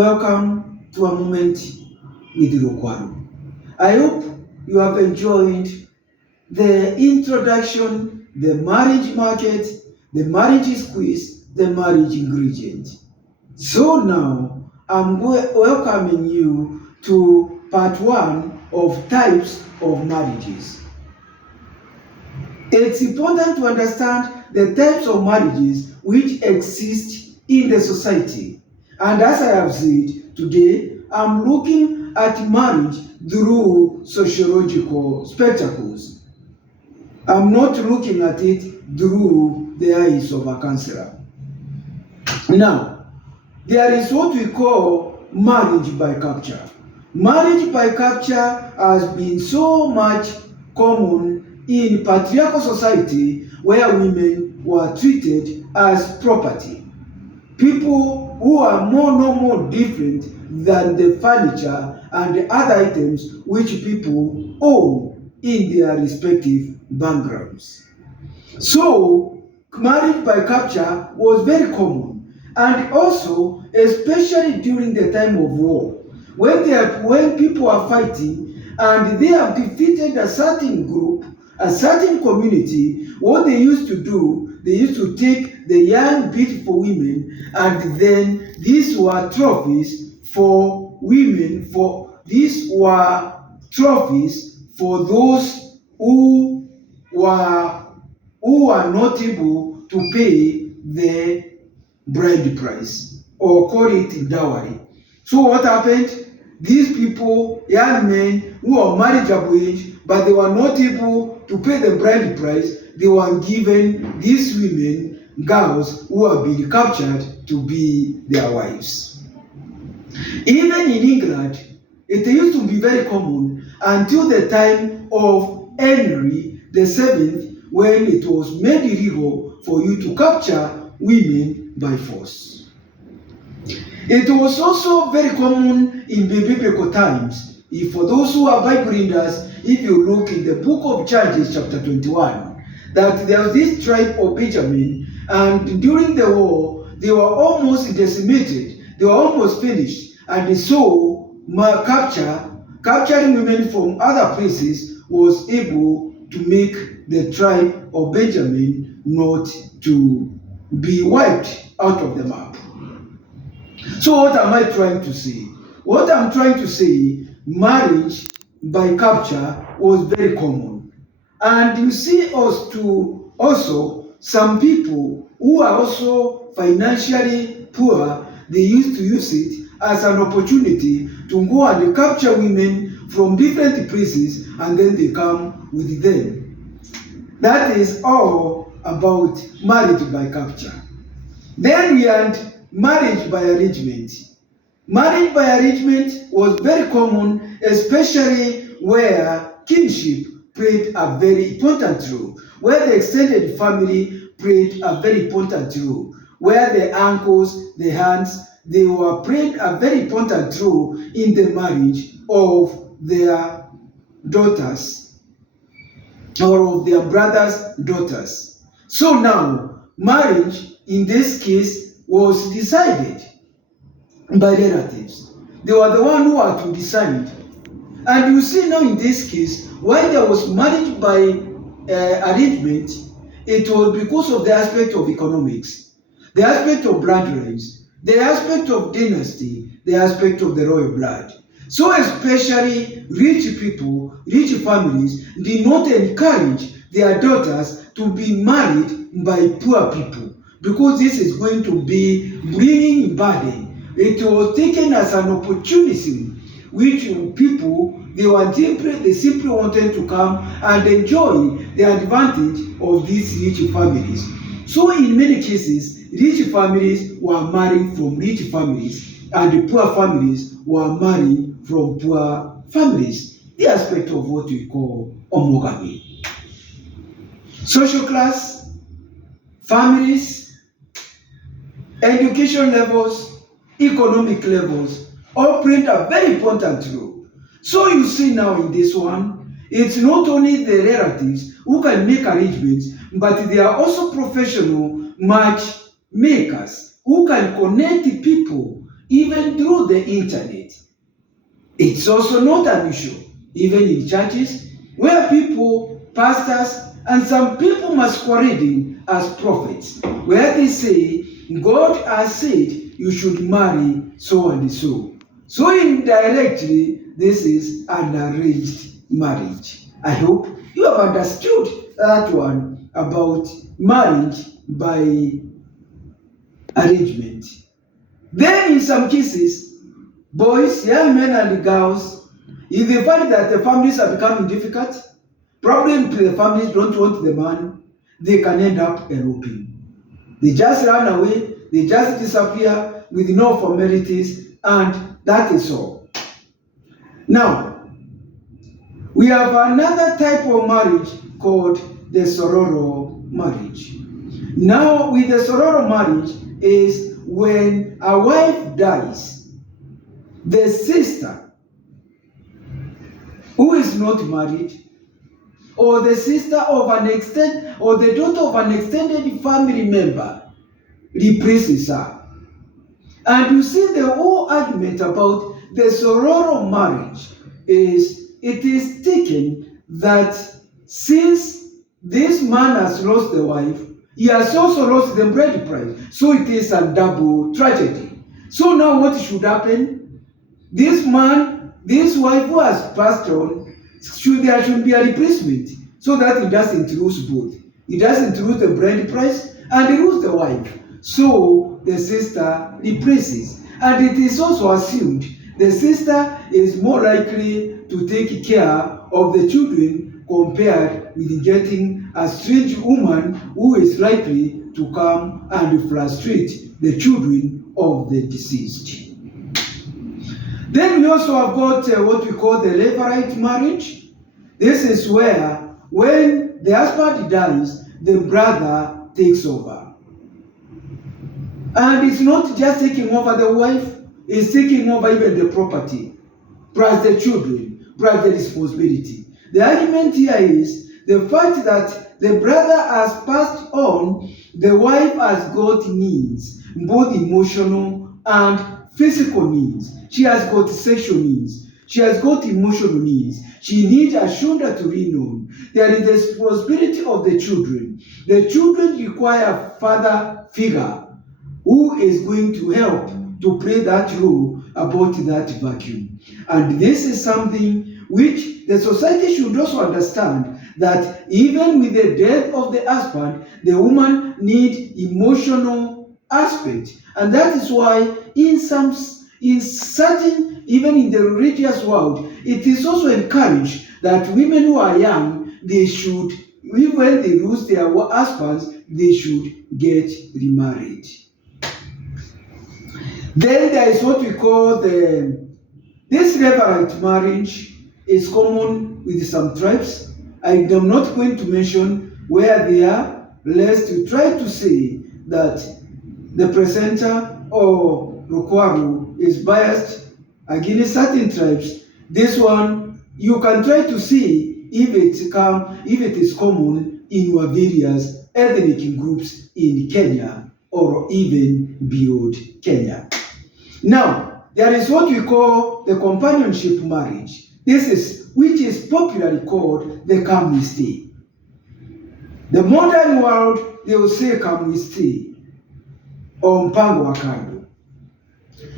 Welcome to a moment with Rokwaru. I hope you have enjoyed the introduction, the marriage market, the marriage quiz, the marriage ingredient. So now I'm welcoming you to part one of types of marriages. It's important to understand the types of marriages which exist in the society. And as I have said, today I'm looking at marriage through sociological spectacles. I'm not looking at it through the eyes of a counselor. Now, there is what we call marriage by capture. Marriage by capture has been so much common in patriarchal society where women were treated as property. People who are no more different than the furniture and the other items which people own in their respective backgrounds. So, marriage by capture was very common, and also especially during the time of war, when people are fighting and they have defeated a certain group, a certain community. What they used to do, they used to take the young beautiful women, and then these were trophies for women, these were trophies for those who were not able to pay the bride price, or call it dowry. So what happened? These people, young men who are marriageable age, but they were not able to pay the bride price, they were given these women, girls who have been captured, to be their wives. Even in England, it used to be very common until the time of Henry VII, when it was made illegal for you to capture women by force. It was also very common in the biblical times. For those who are Bible readers, if you look in the book of Judges chapter 21, that there was this tribe of Benjamin, and during the war, they were almost decimated. They were almost finished. And so, capturing women from other places was able to make the tribe of Benjamin not to be wiped out of the map. So what am I trying to say? What I'm trying to say, marriage by capture was very common. And you see also some people who are also financially poor, they used to use it as an opportunity to go and capture women from different places, and then they come with them. That is all about marriage by capture. Then we had marriage by arrangement. Marriage by arrangement was very common, especially where kinship played a very important role, where the extended family played a very important role, where the uncles, the aunts, they were played a very important role in the marriage of their daughters or of their brothers' daughters. So now, marriage in this case was decided by relatives. They were the one who had to decide. And you see now in this case, when there was marriage by arrangement, it was because of the aspect of economics, the aspect of bloodlines, the aspect of dynasty, the aspect of the royal blood. So especially rich people, rich families did not encourage their daughters to be married by poor people, because this is going to be bringing burden. It was taken as an opportunity which people, they simply wanted to come and enjoy the advantage of these rich families. So in many cases, rich families were marrying from rich families, and the poor families were marrying from poor families. The aspect of what we call homogamy. Social class, families, education levels, economic levels all played a very important role. So you see now in this one, it's not only the relatives who can make arrangements, but they are also professional matchmakers who can connect people even through the internet. It's also not unusual, even in churches, where people, pastors, and some people masquerading as prophets, where they say, God has said you should marry so and so. So indirectly, this is an arranged marriage. I hope you have understood that one about marriage by arrangement. Then in some cases, boys, young men and girls, if they find that the families are becoming difficult, probably the families don't want the man, they can end up eloping. They just run away, they just disappear with no formalities, and that is all. Now, we have another type of marriage called the sororo marriage. Now, with the sororo marriage is when a wife dies, the sister who is not married, or the sister of an extended, or the daughter of an extended family member replaces her. And you see the whole argument about the sororo marriage is, it is taken that since this man has lost the wife, he has also lost the bride price. So it is a double tragedy. So now what should happen? This man, this wife who has passed on, there should be a replacement so that he doesn't lose both. He doesn't lose the bride price and he loses the wife. So the sister replaces. And it is also assumed the sister is more likely to take care of the children compared with getting a strange woman who is likely to come and frustrate the children of the deceased. Then we also have got what we call the levirate marriage. This is where when the husband dies, the brother takes over. And it's not just taking over the wife, it's taking over even the property, plus the children, plus the responsibility. The argument here is the fact that the brother has passed on, the wife has got needs, both emotional and physical needs. She has got sexual needs. She has got emotional needs. She needs a shoulder to lean on. There is the responsibility of the children. The children require a father figure who is going to help to play that role about that vacuum. And this is something which the society should also understand, that even with the death of the husband, the woman needs emotional aspect. And that is why in certain, even in the religious world, it is also encouraged that women who are young, they should, even when they lose their husbands, they should get remarried. Then there is what we call this levirate marriage is common with some tribes. I am not going to mention where they are, lest you try to say that the presenter or Rukwaru is biased against certain tribes. This one, you can try to see if it is common in your various ethnic groups in Kenya or even beyond Kenya. Now, there is what we call the companionship marriage. Which is popularly called the come we stay. The modern world, they will say come we stay or mpango wa kando.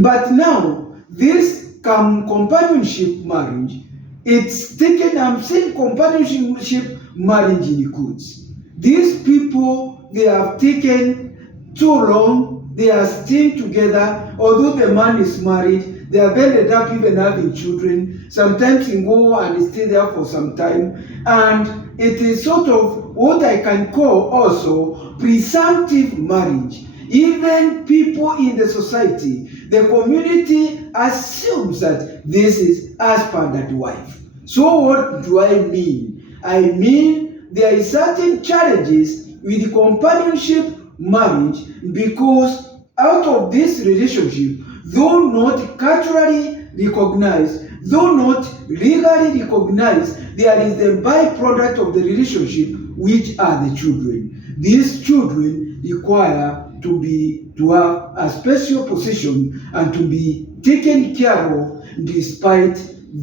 But now, this companionship marriage, it's taken, I'm saying companionship marriage in quotes. These people, they have taken too long, they are staying together, although the man is married, they have ended up even having children. Sometimes they go and stay there for some time. And it is sort of what I can call also presumptive marriage. Even people in the society, the community assumes that this is husband and wife. So what do I mean? I mean there is certain challenges with the companionship marriage, because out of this relationship, though not culturally recognized, though not legally recognized, there is the byproduct of the relationship, which are the children. These children require to have a special position and to be taken care of despite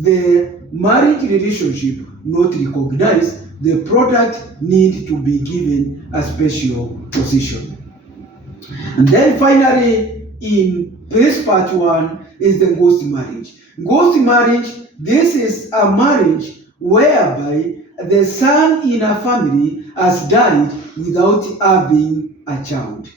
the marriage relationship not recognized. The product need to be given a special position. And then finally, in this part 1 is the ghost marriage. Ghost marriage, this is a marriage whereby the son in a family has died without having a child.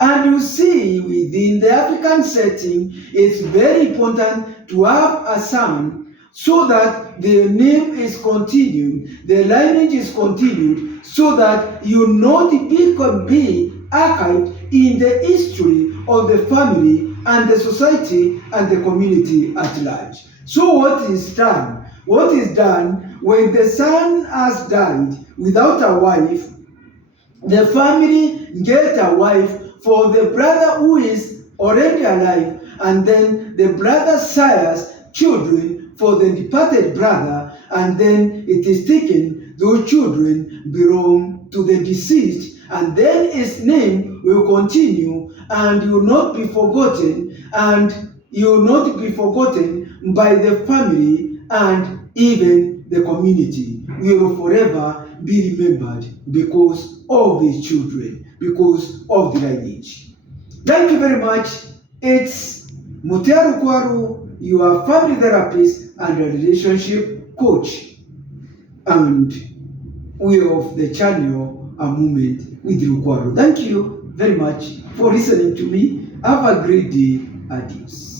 And you see, within the African setting, it's very important to have a son so that the name is continued, the lineage is continued, so that you not be archived in the history of the family and the society and the community at large. So what is done? What is done when the son has died without a wife, the family get a wife for the brother who is already alive, and then the brother sires children for the departed brother, and then it is taken, those children belong to the deceased, and then his name will continue, and you will not be forgotten, and you will not be forgotten by the family, and even the community will forever be remembered because of these children, because of the lineage. Thank you very much. It's Mutia Rukwaru, your family therapist and a relationship coach. And we of the channel A Moment with Rukwaru. Thank you very much for listening to me. Have a great day. Adios.